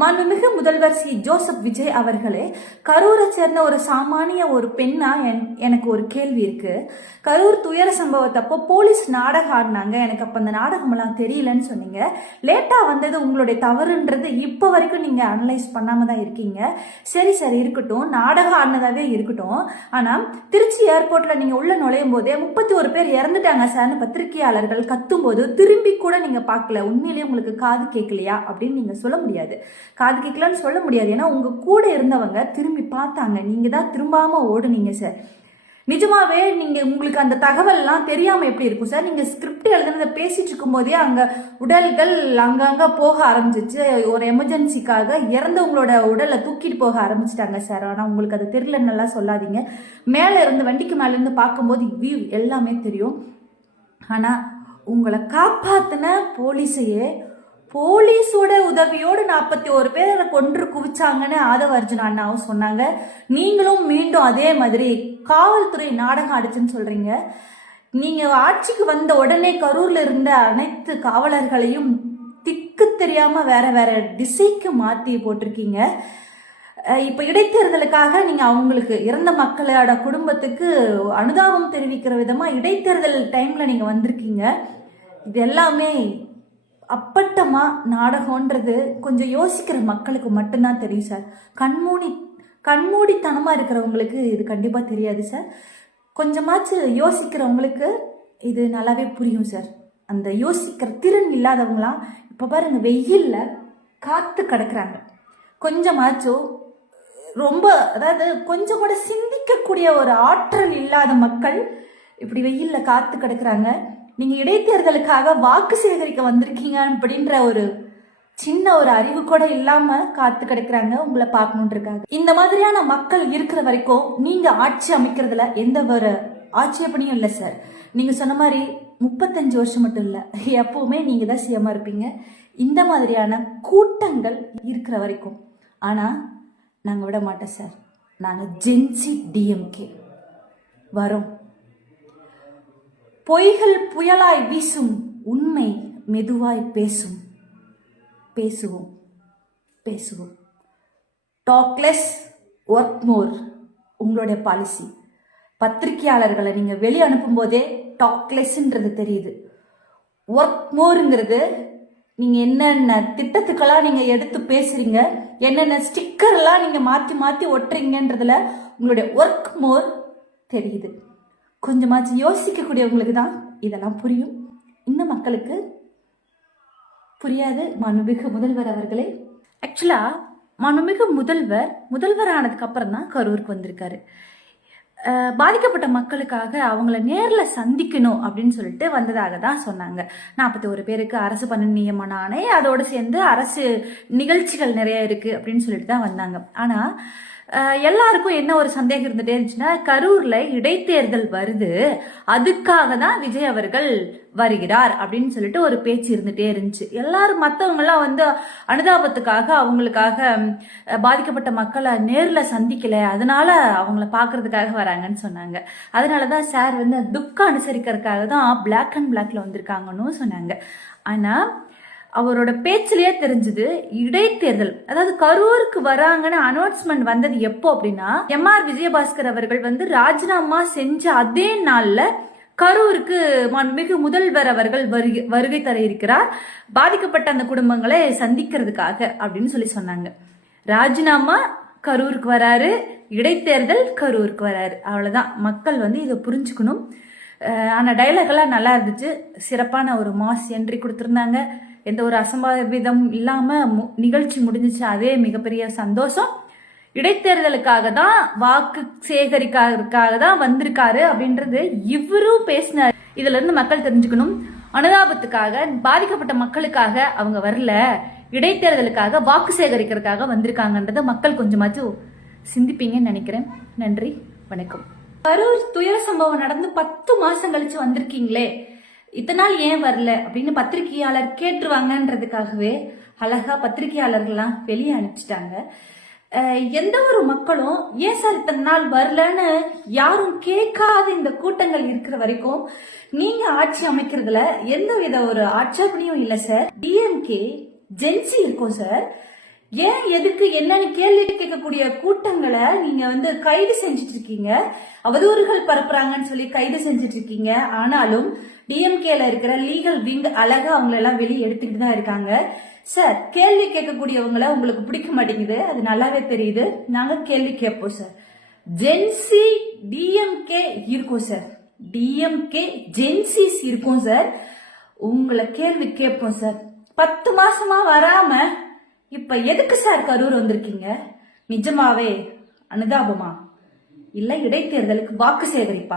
மாண்புமிகு முதல்வர் ஜோசப் விஜய் அவர்களே, கரூரை சேர்ந்த ஒரு சாமானிய ஒரு பெண்ணா எனக்கு ஒரு கேள்வி இருக்கு. கரூர் துயர சம்பவத்தப்போ போலீஸ் நாடகம் ஆடினாங்க. எனக்கு அப்ப அந்த நாடகம் எல்லாம் தெரியலன்னு சொன்னீங்க. லேட்டா வந்தது உங்களுடைய தவறுன்றது இப்ப வரைக்கும் நீங்க அனலைஸ் பண்ணாம தான் இருக்கீங்க. சரி இருக்கட்டும், நாடகம் ஆடினதாவே இருக்கட்டும். ஆனா திருச்சி ஏர்போர்ட்ல நீங்க உள்ள நுழையும் போதே 31 பேர் இறந்துட்டாங்க சார்னு பத்திரிகையாளர்கள் கத்தும் போது திரும்பி கூட நீங்க பார்க்கல. உண்மையிலேயே உங்களுக்கு காது கேட்கலையா அப்படின்னு நீங்க சொல்ல முடியாது. காது கேட்கலன்னு சொல்ல முடியாது. ஏன்னா உங்க கூட இருந்தவங்க திரும்பி பார்த்தாங்க. நீங்க தான் திரும்பாம ஓடுனீங்க சார். நிஜமாவே நீங்க உங்களுக்கு அந்த தகவல்லாம் தெரியாம எப்படி இருக்கும் சார்? நீங்க ஸ்கிரிப்ட் எழுதுனதை பேசிட்டு இருக்கும் போதே அங்க உடல்கள் அங்கங்க போக ஆரம்பிச்சிச்சு. ஒரு எமர்ஜென்சிக்காக இறந்தவங்களோட உடலை தூக்கிட்டு போக ஆரம்பிச்சிட்டாங்க சார். ஆனா உங்களுக்கு அது தெரியலன்னு நல்லா சொல்லாதீங்க. மேல இருந்து வண்டிக்கு மேல இருந்து பார்க்கும்போது வியூ எல்லாமே தெரியும். ஆனா உங்களை காப்பாத்தின போலீஸோட உதவியோடு 41 பேரை கொன்று குவிச்சாங்கன்னு ஆதவ அர்ஜுன் அண்ணாவும் சொன்னாங்க. நீங்களும் மீண்டும் அதே மாதிரி காவல்துறை நாடகம் அடிச்சுன்னு சொல்றீங்க. நீங்க ஆட்சிக்கு வந்த உடனே கரூர்ல இருந்த அனைத்து காவலர்களையும் திக்கு தெரியாம வேற திசைக்கு மாத்தி போட்டிருக்கீங்க. இப்ப இடைத்தேர்தலுக்காக நீங்க அவங்களுக்கு இறந்த மக்களோட குடும்பத்துக்கு அனுதாபம் தெரிவிக்கிற விதமா இடைத்தேர்தல் டைம்ல நீங்க வந்திருக்கீங்க. இது எல்லாமே அப்பட்டமா நாடகம்ன்றது கொஞ்சம் யோசிக்கிற மக்களுக்கு மட்டும்தான் தெரியும் சார். கண்மூடித்தனமா இருக்கிறவங்களுக்கு இது கண்டிப்பா தெரியாது சார். கொஞ்சமாச்சு யோசிக்கிறவங்களுக்கு இது நல்லாவே புரியும் சார். அந்த யோசிக்கிற திறன் இல்லாதவங்களாம் இப்ப பாருங்க, வெயில்ல காத்து கிடக்குறாங்க. கொஞ்சமாச்சும் அதாவது கொஞ்சம் கூட சிந்திக்கக்கூடிய ஒரு ஆற்றல் இல்லாத மக்கள் இப்படி வெயில்ல காத்து கிடக்குறாங்க. நீங்க இடைத்தேர்தலுக்காக வாக்கு சேகரிக்க வந்திருக்கீங்க அப்படின்ற ஒரு சின்ன ஒரு அறிவு கூட இல்லாம காத்து கிடக்குறாங்க உங்களை பார்க்கணுன்றதுக்காக. இந்த மாதிரியான மக்கள் இருக்கிற வரைக்கும் நீங்க ஆட்சி அமைக்கிறதுல எந்த ஒரு ஆட்சேபனையும் இல்லை சார். நீங்க சொன்ன மாதிரி 35 வருஷம் மட்டும் இல்ல, எப்பவுமே நீங்க தான் சிஎம்மா இருப்பீங்க இந்த மாதிரியான கூட்டங்கள் இருக்கிற வரைக்கும். ஆனா நாங்க விட மாட்டோம் சார். நாங்க ஜென்சி டிஎம்கே வரோம். பொய்கள் புயலாய் வீசும், உண்மை மெதுவாய் பேசுவோம். டாக்லெஸ் ஒர்க் மோர் உங்களுடைய பாலிசி. பத்திரிகையாளர்களை நீங்க வெளியே அனுப்பும் போதே டாக்லெஸ்ன்றது தெரியுது. ஒர்க் மோருங்கிறது நீங்க என்னென்ன திட்டத்துக்கெல்லாம் நீங்க எடுத்து பேசுறீங்க, என்னென்ன ஸ்டிக்கர் எல்லாம் நீங்க மாத்தி ஒட்டுறீங்கன்றதுல உங்களுடைய ஒர்க் மோர் தெரியுது. கொஞ்சமாச்சு யோசிக்கக்கூடியவங்களுக்கு தான் இதெல்லாம் புரியும். இந்த மக்களுக்கு புரியாது. மாண்புமிகு முதல்வர் அவர்களே, ஆக்சுவலா மாண்புமிகு முதல்வர் ஆனதுக்கு அப்புறம் தான் கரூருக்கு வந்திருக்காரு. பாதிக்கப்பட்ட மக்களுக்காக அவங்கள நேரில் சந்திக்கணும் அப்படின்னு சொல்லிட்டு வந்ததாக தான் சொன்னாங்க. 41 பேருக்கு அரசு பணி நியமன ஆணை, அதோடு சேர்ந்து அரசு நிகழ்ச்சிகள் நிறைய இருக்கு அப்படின்னு சொல்லிட்டு தான் வந்தாங்க. ஆனா எல்லாருக்கும் என்ன ஒரு சந்தேகம் இருந்துட்டே இருந்துச்சுன்னா, கரூர்ல இடைத்தேர்தல் வருது, அதுக்காக தான் விஜய் அவர்கள் வருகிறார் அப்படின்னு சொல்லிட்டு ஒரு பேச்சு இருந்துட்டே இருந்துச்சு. எல்லாரும் மற்றவங்க எல்லாம் அனுதாபத்துக்காக அவங்களுக்காக பாதிக்கப்பட்ட மக்களை நேர்ல சந்திக்கல, அதனால அவங்கள பாக்குறதுக்காக வராங்கன்னு சொன்னாங்க. அதனாலதான் சார் துக்கம் அனுசரிக்கிறதுக்காக தான் பிளாக் அண்ட் பிளாக்ல வந்திருக்காங்கன்னு சொன்னாங்க. ஆனா அவரோட பேச்சிலேயே தெரிஞ்சது இடைத்தேர்தல், அதாவது கரூருக்கு வராங்கன்னு அனௌன்ஸ்மெண்ட் வந்தது எப்போ அப்படின்னா, எம்ஆர் விஜயபாஸ்கர் அவர்கள் ராஜினாமா செஞ்ச அதே நாள்ல கரூருக்கு மாண்புமிகு முதல்வர் அவர்கள் வருகை தர இருக்கிறார், பாதிக்கப்பட்ட அந்த குடும்பங்களை சந்திக்கிறதுக்காக அப்படின்னு சொல்லி சொன்னாங்க. ராஜினாமா கரூருக்கு வராரு, இடைத்தேர்தல் கரூருக்கு வராரு, அவ்வளவுதான். மக்கள் இதை புரிஞ்சுக்கணும். ஆனா டைலாக் எல்லாம் நல்லா இருந்துச்சு. சிறப்பான ஒரு மாஸ் என்ட்ரி கொடுத்திருந்தாங்க. எந்த ஒரு அசம்பாவிதம் இல்லாம நிகழ்ச்சி முடிஞ்சிச்சு. அதே மிகப்பெரிய சந்தோஷம். இடைத்தேர்தலுக்காக தான், வாக்கு சேகரிக்காக தான் வந்திருக்காரு அப்படின்றது இவரும் பேசினார். இதுல இருந்து மக்கள் தெரிஞ்சுக்கணும், அனுதாபத்துக்காக பாதிக்கப்பட்ட மக்களுக்காக அவங்க வரல, இடைத்தேர்தலுக்காக வாக்கு சேகரிக்கிறதுக்காக வந்திருக்காங்கன்றத மக்கள் கொஞ்சமாச்சும் சிந்திப்பீங்கன்னு நினைக்கிறேன். நன்றி, வணக்கம். கரூர் துயர சம்பவம் நடந்து 10 மாசம் கழிச்சு வந்திருக்கீங்களே, இத்தனை நாள் ஏன் வரல அப்படின்னு பத்திரிகையாளர் கேட்டுருவாங்கன்றதுக்காகவே அழகா பத்திரிகையாளர்கள்லாம் வெளியே அனுப்பிச்சிட்டாங்க. எந்த ஒரு மக்களும் ஏன் சார் இத்தனை நாள் வரலன்னு யாரும் கேட்காத இந்த கூட்டங்கள் இருக்கிற வரைக்கும் நீங்க ஆட்சி அமைக்கிறதுல எந்த வித ஒரு ஆட்சேபனையும் இல்லை சார். டிஎம்கே ஜென்சி இருக்கும் சார். ஏன் எதுக்கு என்னன்னு கேள்வி கேட்கக்கூடிய கூட்டங்களை நீங்க வந்து கைது செஞ்சுட்டு இருக்கீங்க, அவதூறுகள் பரப்புறாங்கன்னு சொல்லி கைது செஞ்சுட்டு இருக்கீங்க. ஆனாலும் டிஎம்கேல இருக்கிற லீகல் விங் அழகா அவங்களை எல்லாம் வெளியே எடுத்துக்கிட்டு தான் இருக்காங்க. சார், கேள்வி கேட்கக்கூடியவங்களை உங்களுக்கு பிடிக்க மாட்டேங்குது, அது நல்லாவே தெரியுது. நாங்க கேள்வி கேட்போம் சார். ஜென்சி டிஎம்கே இருக்கும் சார், டிஎம்கே ஜென்சிஸ் இருக்கும் சார். உங்களை கேள்வி கேட்போம் சார். 10 மாசமா வராம இப்ப எதுக்கு சார் கரூர் வந்திருக்கீங்க? நிஜமாவே அனுதாபமா இல்ல இடைத்தேர்தலுக்கு வாக்கு சேகரிப்பா?